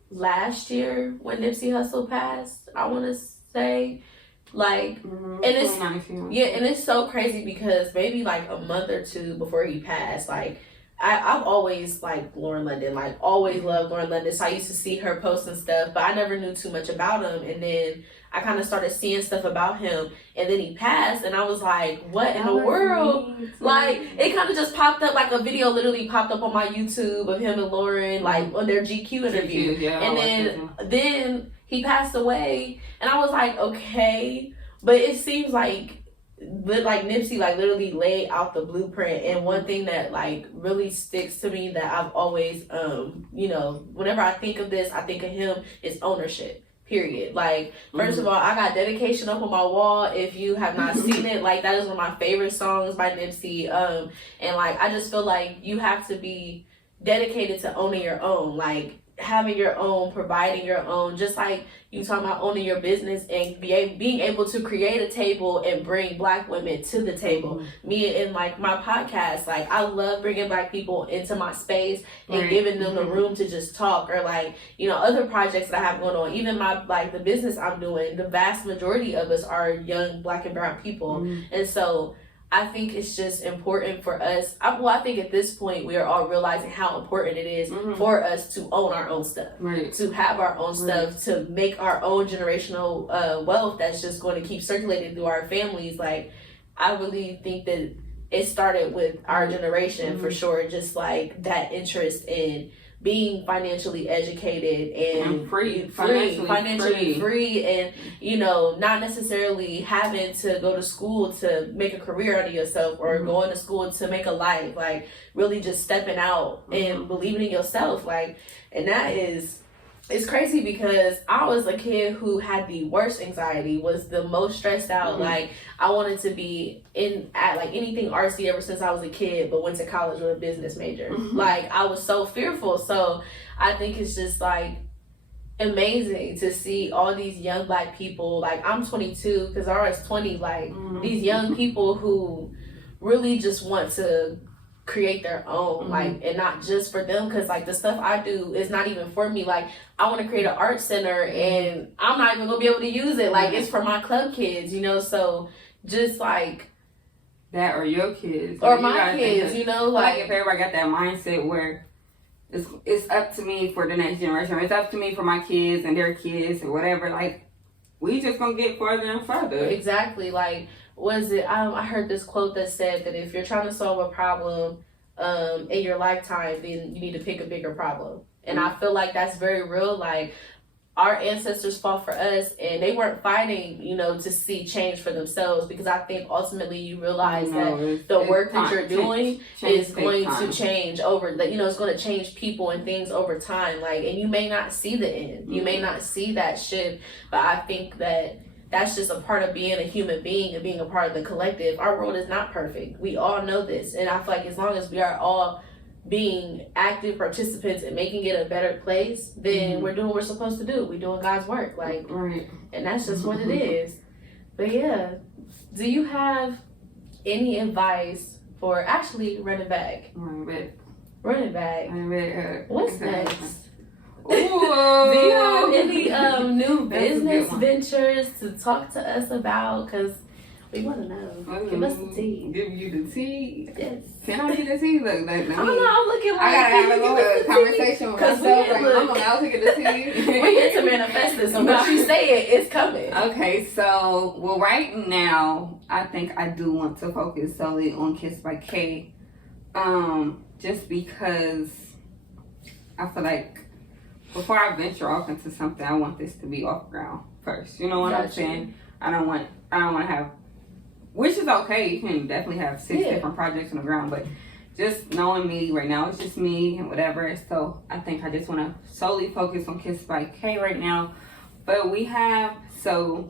last year when Nipsey Hussle passed? I want to say, like, and it's and it's so crazy because maybe like a month or two before he passed, like, I've always liked Lauren London, like always loved Lauren London. So I used to see her post and stuff, but I never knew too much about him. And then I kind of started seeing stuff about him, and then he passed, and I was like, what in the world? Like, it kind of just popped up, like a video literally popped up on my YouTube of him and Lauren, like on their GQ interview. And then he passed away, and I was like, okay, but it seems like Nipsey like literally laid out the blueprint. And one thing that like really sticks to me that I've always you know, whenever I think of this, I think of him, is ownership. Period. Like, first of all, I got Dedication up on my wall. If you have not seen it, like, that is one of my favorite songs by Nipsey. And like, I just feel like you have to be dedicated to owning your own, like having your own, providing your own, just like you talking about owning your business and being able to create a table and bring Black women to the table. Me and like my podcast, like I love bringing Black people into my space and giving them the room to just talk, or like, you know, other projects that I have going on. Even my, like the business I'm doing, the vast majority of us are young Black and brown people. And so I think it's just important for us. I think at this point we are all realizing how important it is for us to own our own stuff, to have our own stuff, to make our own generational wealth that's just going to keep circulating through our families. Like, I really think that it started with our generation for sure, just like that interest in being financially educated and financially free, and, you know, not necessarily having to go to school to make a career out of yourself, or going to school to make a life. Like, really just stepping out and believing in yourself. Like, and that is, it's crazy because I was a kid who had the worst anxiety, was the most stressed out. Like, I wanted to be at like anything artsy ever since I was a kid, but went to college with a business major. Like, I was so fearful. So I think it's just like amazing to see all these young Black people. Like, I'm 22, Kazarah is 20. Like, these young people who really just want to create their own, like, and not just for them, because like the stuff I do is not even for me. Like, I want to create an art center and I'm not even gonna be able to use it. Like, it's for my club kids, you know. So just like that, or your kids, or my kids, you know, like if everybody got that mindset where it's up to me for the next generation, or it's up to me for my kids and their kids or whatever, like, we just gonna get further and further. Exactly. Like, was it, I heard this quote that said that if you're trying to solve a problem in your lifetime, then you need to pick a bigger problem. And I feel like that's very real. Like, our ancestors fought for us, and they weren't fighting, you know, to see change for themselves, because I think ultimately you realize that the work that you're doing is going to change over, that, you know, it's going to change people and things over time. Like, and you may not see the end, you may not see that shift, but I think that that's just a part of being a human being and being a part of the collective. Our world is not perfect. We all know this. And I feel like as long as we are all being active participants and making it a better place, then we're doing what we're supposed to do. We're doing God's work. Like, and that's just what it is. But yeah, do you have any advice for actually running back? Running back. What's next? Do you have any new business ventures to talk to us about? Because we want to know. Give us the tea. Give you the tea? Yes. Can I get the tea? Look, I don't know. I'm looking like, I gotta have a little conversation with myself. Like, I'll take the tea. We're here to manifest this. So once you say it, it's coming. Okay, so, well, right now, I think I do want to focus solely on KissedbyK. Just because I feel like before I venture off into something, I want this to be off ground first. You know what I'm saying? I don't want to have, which is okay. You can definitely have 6 different projects on the ground, but just knowing me right now, it's just me and whatever. So I think I just want to solely focus on KissedbyK right now. But we have, so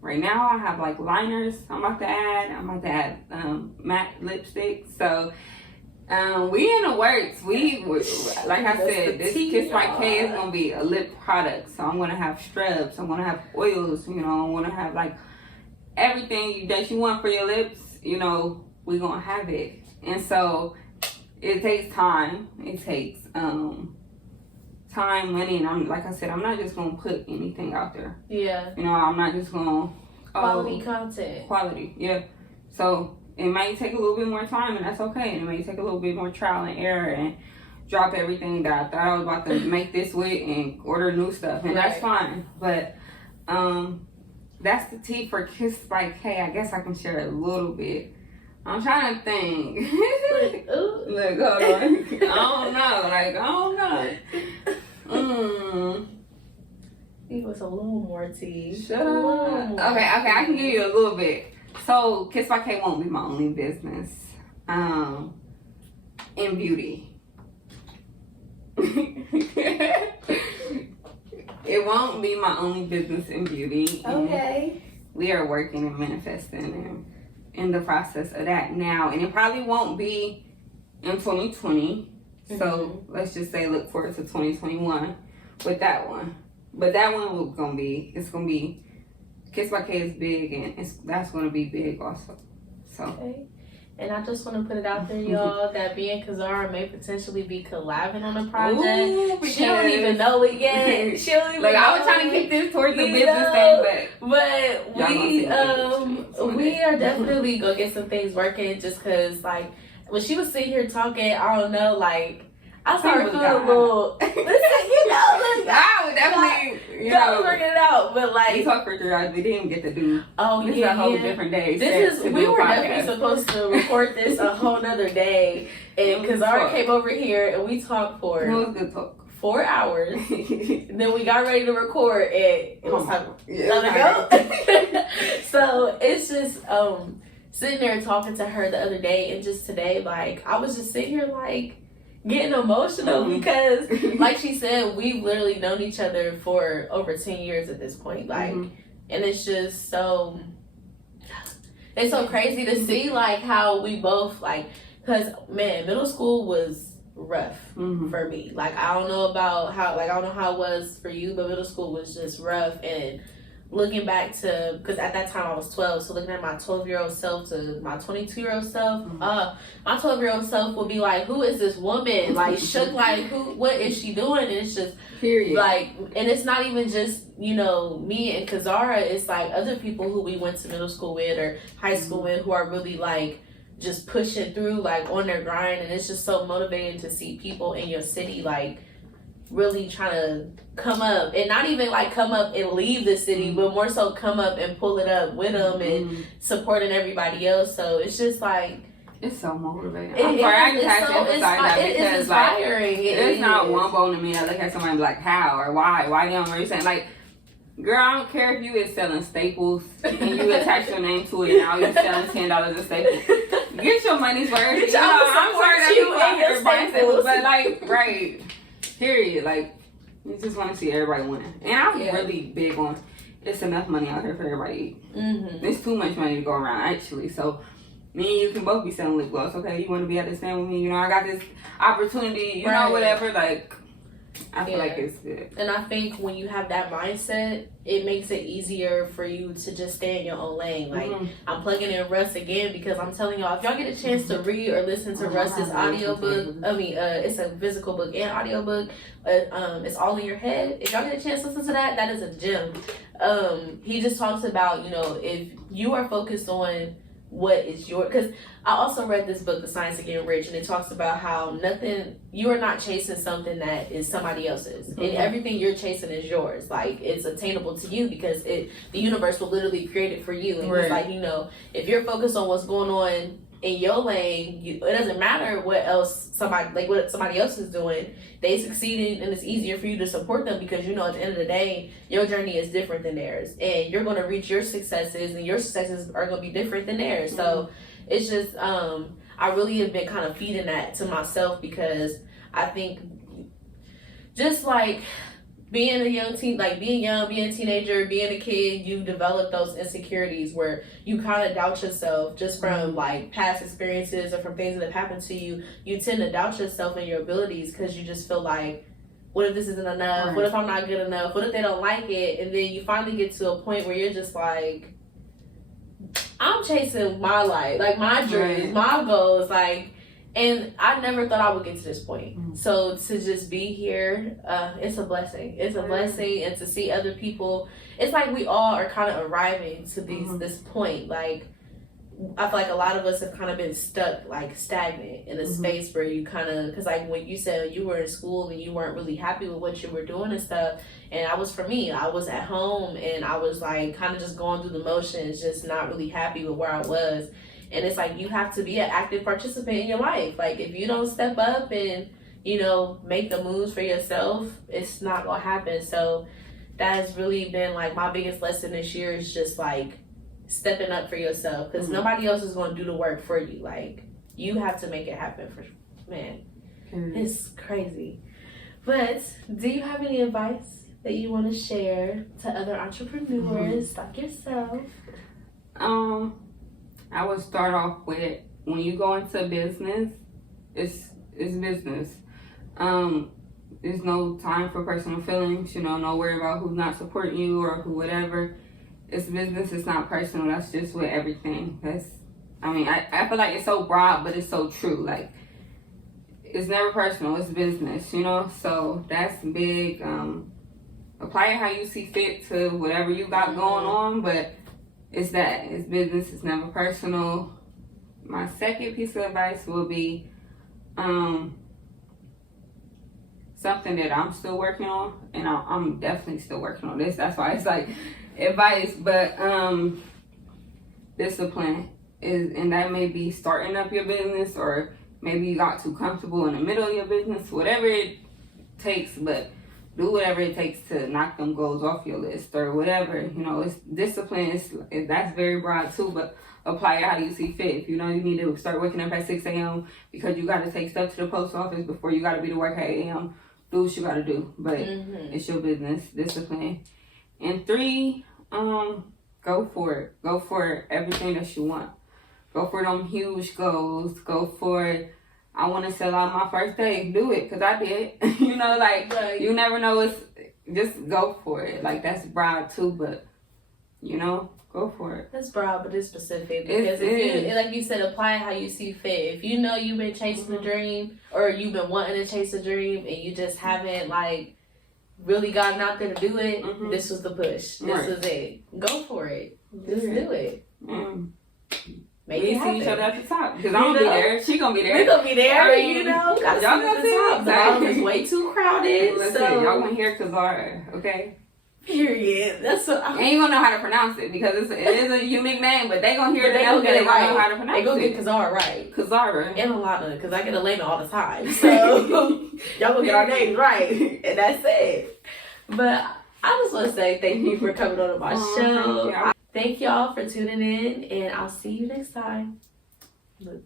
right now I have like liners I'm about to add matte lipstick. So we in the works. We like I said, this KissedbyK is gonna be a lip product. So I'm gonna have scrubs, I'm gonna have oils, you know, I'm gonna have like everything that you want for your lips, you know, we're gonna have it. And so it takes time. It takes time, money, and I'm like I said, I'm not just gonna put anything out there. Yeah. You know, I'm not just gonna quality content. Quality, yeah. So it may take a little bit more time, and that's okay. It may take a little bit more trial and error and drop everything that I thought I was about to make this with and order new stuff, and that's fine. But that's the tea for KissedbyK. I guess I can share a little bit. I'm trying to think. Look, hold on. I don't know. Give us a little more tea. Shut up. Okay, I can give you a little bit. So KissedbyK won't be my only business in beauty. It won't be my only business in beauty. Okay. We are working and manifesting and in the process of that now, and it probably won't be in 2020. So let's just say look forward to 2021 with that one. But that one it's gonna be KissedbyK is big, and that's gonna be big also. So. Okay. And I just want to put it out there, y'all, that me and Kazarah may potentially be collabing on a project. Ooh, she don't even know it yet. She don't even like, I was trying to keep this towards the business thing, but we are definitely gonna get some things working. Just cause, like, when she was sitting here talking, I don't know, like, I started feeling a little. Listen, you know, I would definitely, working it out. But like, we talked for 3 hours. We didn't get to do. Oh, this is a whole different day. We were definitely supposed to record this a whole nother day, and Kazarah came over here and we talked for. It was good talk. 4 hours. Then we got ready to record, and it was time to go. So it's just sitting there talking to her the other day, and just today, like, I was just sitting here like getting emotional because, like she said, we've literally known each other for over 10 years at this point. Like, and it's just so, it's so crazy to see, like, how we both, like, because, man, middle school was rough for me. Like, I don't know how it was for you, but middle school was just rough. And looking back to, because at that time I was 12, so looking at my 12-year-old self to my 22-year-old self, my 12-year-old self would be like, who is this woman? Like, shook, like, what is she doing? And it's just, like, and it's not even just, you know, me and Kazarah, it's like other people who we went to middle school with or high school with who are really, like, just pushing through, like, on their grind. And it's just so motivating to see people in your city, like, really trying to come up, and not even like come up and leave the city, but more so come up and pull it up with them and supporting everybody else. So it's just like, it's so motivating. It's inspiring. It's not one bone to me. I look at somebody like, how or why you don't understand? Like, girl, I don't care if you is selling staples and you attach your name to it and now you're selling $10 a staple. Get your money's worth. I'm sorry that you out here buying staples, but like, right. Period. Like, you just want to see everybody winning. And I'm really big on, it's enough money out here for everybody to eat. There's too much money to go around, actually. So, me and you can both be selling lip gloss. Okay, you want to be at the stand with me? You know, I got this opportunity, you know, whatever. Like, I feel like it's good. And I think when you have that mindset, it makes it easier for you to just stay in your own lane. Like, I'm plugging in Russ again because I'm telling y'all, if y'all get a chance to read or listen to Russ's audiobook, it's a physical book and audiobook. It's all in your head. If y'all get a chance to listen to that, that is a gem. He just talks about, you know, if you are focused on what is your, because I also read this book, The Science of Getting Rich, and it talks about how you are not chasing something that is somebody else's, and everything you're chasing is yours. Like, it's attainable to you because the universe will literally create it for you. And it's like, you know, if you're focused on what's going on in your lane. It doesn't matter what somebody else is doing. They succeeded, and it's easier for you to support them because you know at the end of the day, your journey is different than theirs, and you're going to reach your successes, and your successes are going to be different than theirs. Mm-hmm. So it's just I really have been kind of feeding that to myself because I think just like being a young teen, like being a teenager, being a kid, you develop those insecurities where you kind of doubt yourself just from like past experiences or from things that have happened to you. You tend to doubt yourself and your abilities because you just feel like, what if this isn't enough? Right. What if I'm not good enough? What if they don't like it? And then you finally get to a point where you're just like, I'm chasing my life, like my dreams, my goals, like. And I never thought I would get to this point. Mm-hmm. So to just be here, it's a blessing. It's a blessing, and to see other people, it's like we all are kind of arriving to this point. Like I feel like a lot of us have kind of been stuck, like stagnant in a space where you kind of, because like when you said you were in school and you weren't really happy with what you were doing and stuff, and I was at home and I was like kind of just going through the motions, just not really happy with where I was. And it's like you have to be an active participant in your life. Like if you don't step up and, you know, make the moves for yourself, it's not gonna happen. So that has really been like my biggest lesson this year is just like stepping up for yourself, because nobody else is gonna do the work for you. Like you have to make it happen it's crazy. But do you have any advice that you want to share to other entrepreneurs like yourself? I would start off with, when you go into business, it's business. There's no time for personal feelings, you know, no worry about who's not supporting you or who whatever. It's business, it's not personal. That's just with everything. I feel like it's so broad, but it's so true. Like, it's never personal, it's business, you know? So that's big. Apply it how you see fit to whatever you got going on, but it's business, it's never personal. My second piece of advice will be something that I'm still working on, and I'm definitely still working on this. That's why it's like advice, but discipline and that may be starting up your business, or maybe you got too comfortable in the middle of your business, whatever it takes, but do whatever it takes to knock them goals off your list or whatever. You know, it's discipline. That's very broad too, but apply it how you see fit. If you know you need to start waking up at 6 a.m. because you got to take stuff to the post office before you got to be to work at 8 a.m., do what you got to do. But it's your business, discipline. And 3, go for it. Go for everything that you want. Go for them huge goals. Go for it. I want to sell out my first day. Do it, because I did. You know, like, you never know. Just go for it. Like, that's broad too, but, you know, go for it. That's broad, but it's specific. Because like you said, apply it how you see fit. If you know you've been chasing a dream, or you've been wanting to chase a dream, and you just haven't, like, really gotten out there to do it, this was the push. This was it. Go for it. Just do it. We see each other at the top, because I'm gonna be there. She gonna be there. We gonna be there. You know, gotta see at the top. The bottom is way too crowded. Listen, so y'all gonna hear Kazarah, okay? Period. That's what. And you gonna know how to pronounce it, because it is a unique name, but they gonna hear it. They gonna get it right. Know how to pronounce they gonna get Kazarah right. Kazarah and Alana, because I get Alana all the time. So y'all gonna get our names right, and that's it. But I just want to say thank you for coming on my show. Thank y'all for tuning in, and I'll see you next time. Look.